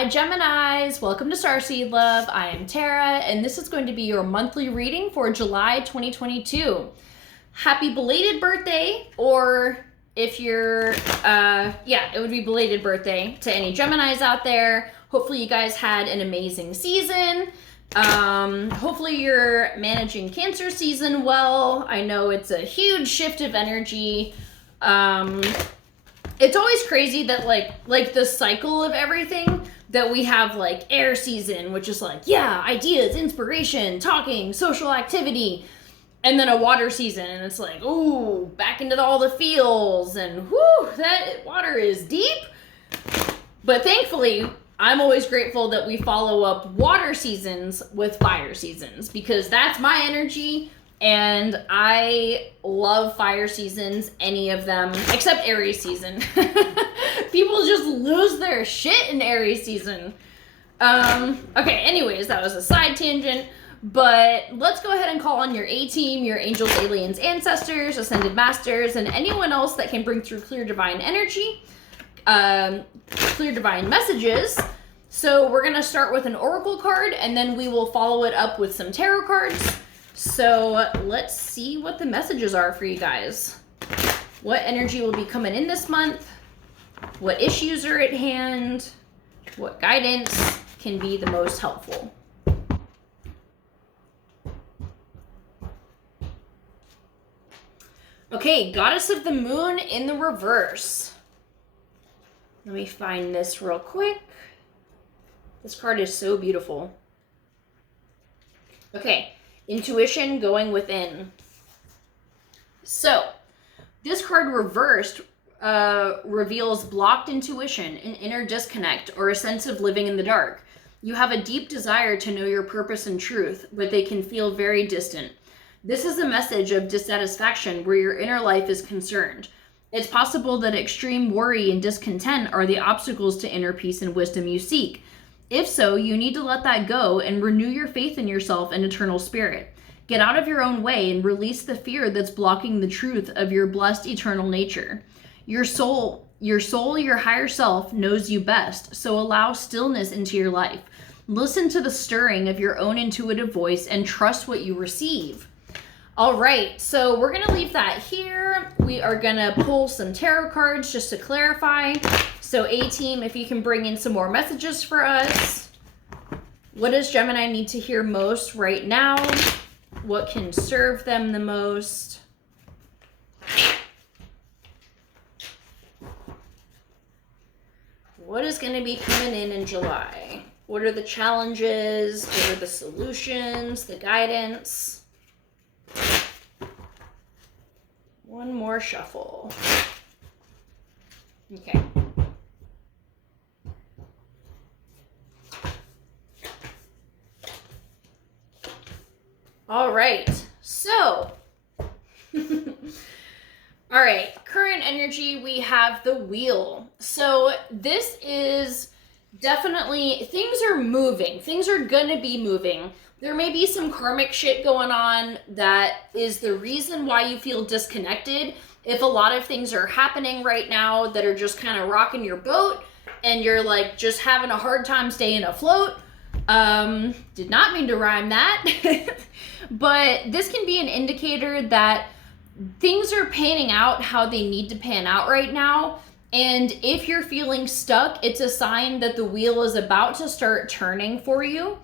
my Geminis, welcome to Starseed Love. I am Tara, and this is going to be your monthly reading for July 2022. Happy belated birthday, or if you're, it would be belated birthday to any Geminis out there. Hopefully you guys had an amazing season. Hopefully you're managing Cancer season well. I know it's a huge shift of energy. It's always crazy that like the cycle of everything, that we have like air season, which is like, yeah, ideas, inspiration, talking, social activity, and then a water season, and it's like, ooh, back into all the feels, and whoo, that water is deep. But thankfully, I'm always grateful that we follow up water seasons with fire seasons, because that's my energy. And I love fire seasons, any of them, except Aries season. People just lose their shit in Aries season. Okay, anyways, that was a side tangent. But let's go ahead and call on your A-team, your angels, aliens, ancestors, ascended masters, and anyone else that can bring through clear divine energy, clear divine messages. So we're going to start with an oracle card, and then we will follow it up with some tarot cards. So let's see what the messages are for you guys. What energy will be coming in this month? What issues are at hand? What guidance can be the most helpful? Okay, Goddess of the Moon in the reverse. Let me find this real quick. This card is so beautiful. Okay. Intuition going within. So, this card reversed reveals blocked intuition, an inner disconnect, or a sense of living in the dark. You have a deep desire to know your purpose and truth, but they can feel very distant. This is a message of dissatisfaction where your inner life is concerned. It's possible that extreme worry and discontent are the obstacles to inner peace and wisdom you seek. If so, you need to let that go and renew your faith in yourself and eternal spirit. Get out of your own way and release the fear that's blocking the truth of your blessed eternal nature. Your soul, your higher self knows you best, so allow stillness into your life. Listen to the stirring of your own intuitive voice and trust what you receive. All right, so we're going to leave that here. We are going to pull some tarot cards just to clarify. So A-team, if you can bring in some more messages for us. What does Gemini need to hear most right now? What can serve them the most? What is going to be coming in July? What are the challenges? What are the solutions? The guidance? One more shuffle. Okay. All right. So, all right, current energy, we have the wheel. So this is definitely, things are moving. Things are gonna be moving. There may be some karmic shit going on that is the reason why you feel disconnected. If a lot of things are happening right now that are just kind of rocking your boat and you're like just having a hard time staying afloat. Did not mean to rhyme that. But this can be an indicator that things are panning out how they need to pan out right now. And if you're feeling stuck, it's a sign that the wheel is about to start turning for you.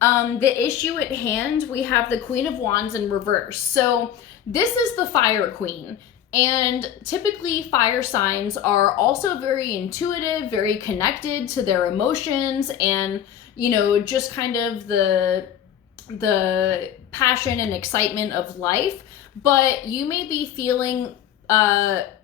The issue at hand, we have the Queen of Wands in reverse. So this is the Fire Queen. And typically fire signs are also very intuitive, very connected to their emotions and, you know, just kind of the passion and excitement of life. But you may be feeling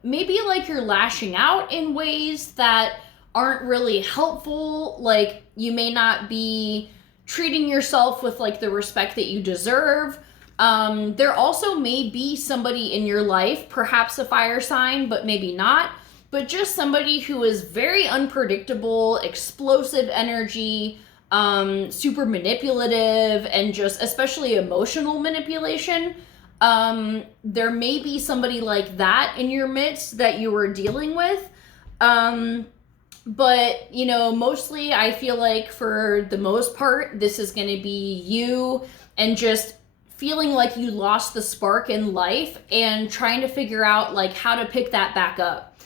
maybe like you're lashing out in ways that aren't really helpful. Like you may not be treating yourself with like the respect that you deserve. There also may be somebody in your life, perhaps a fire sign, but maybe not, but just somebody who is very unpredictable, explosive energy, super manipulative, and just especially emotional manipulation. There may be somebody like that in your midst that you are dealing with. But, you know, mostly I feel like for the most part, this is going to be you and just feeling like you lost the spark in life and trying to figure out like how to pick that back up.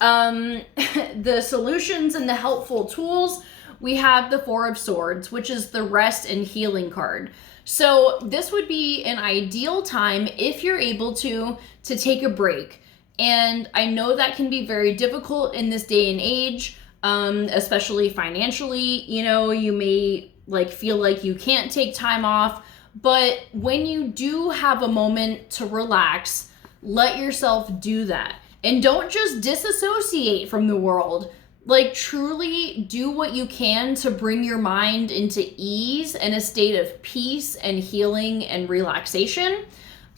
The solutions and the helpful tools, we have the Four of Swords, which is the rest and healing card. So this would be an ideal time if you're able to take a break. And I know that can be very difficult in this day and age, especially financially. You know, you may like feel like you can't take time off, but when you do have a moment to relax, let yourself do that. And don't just disassociate from the world. Like, truly do what you can to bring your mind into ease and a state of peace and healing and relaxation.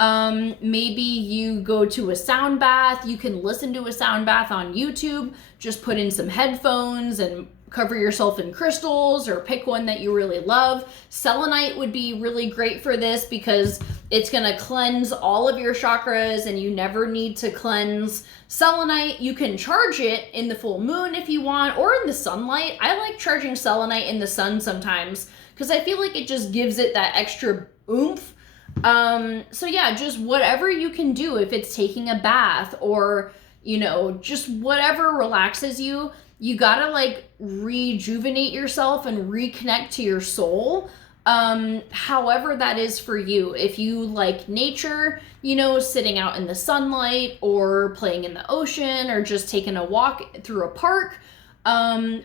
Maybe you go to a sound bath. You can listen to a sound bath on YouTube. Just put in some headphones and cover yourself in crystals, or pick one that you really love. Selenite would be really great for this because it's going to cleanse all of your chakras and you never need to cleanse. Selenite, you can charge it in the full moon if you want, or in the sunlight. I like charging selenite in the sun sometimes because I feel like it just gives it that extra oomph. So yeah, just whatever you can do, if it's taking a bath or, you know, just whatever relaxes you. You gotta like rejuvenate yourself and reconnect to your soul, however that is for you. If you like nature, you know, sitting out in the sunlight or playing in the ocean or just taking a walk through a park,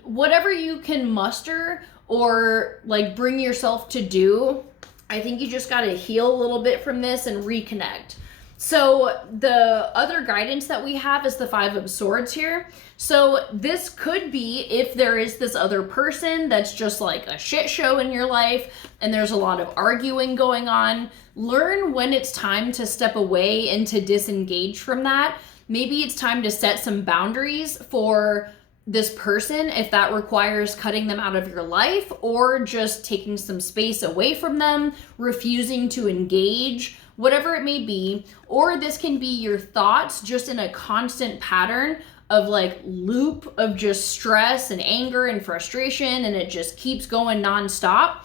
whatever you can muster or like bring yourself to do, I think you just gotta heal a little bit from this and reconnect. So the other guidance that we have is the Five of Swords here. So this could be if there is this other person that's just like a shit show in your life and there's a lot of arguing going on. Learn when it's time to step away and to disengage from that. Maybe it's time to set some boundaries for this person if that requires cutting them out of your life, or just taking some space away from them, refusing to engage, whatever it may be. Or this can be your thoughts just in a constant pattern of like loop of just stress and anger and frustration, and it just keeps going nonstop.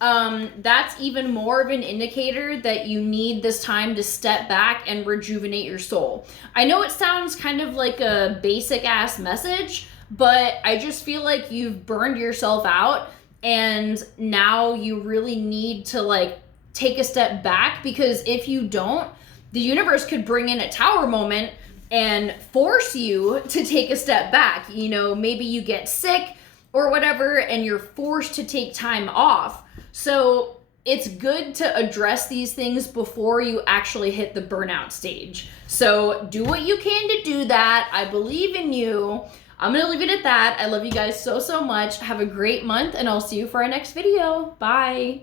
That's even more of an indicator that you need this time to step back and rejuvenate your soul. I know it sounds kind of like a basic ass message, but I just feel like you've burned yourself out and now you really need to like take a step back, because if you don't, the universe could bring in a tower moment and force you to take a step back. You know, maybe you get sick or whatever and you're forced to take time off. So it's good to address these things before you actually hit the burnout stage. So do what you can to do that. I believe in you. I'm going to leave it at that. I love you guys so, so much. Have a great month, and I'll see you for our next video. Bye.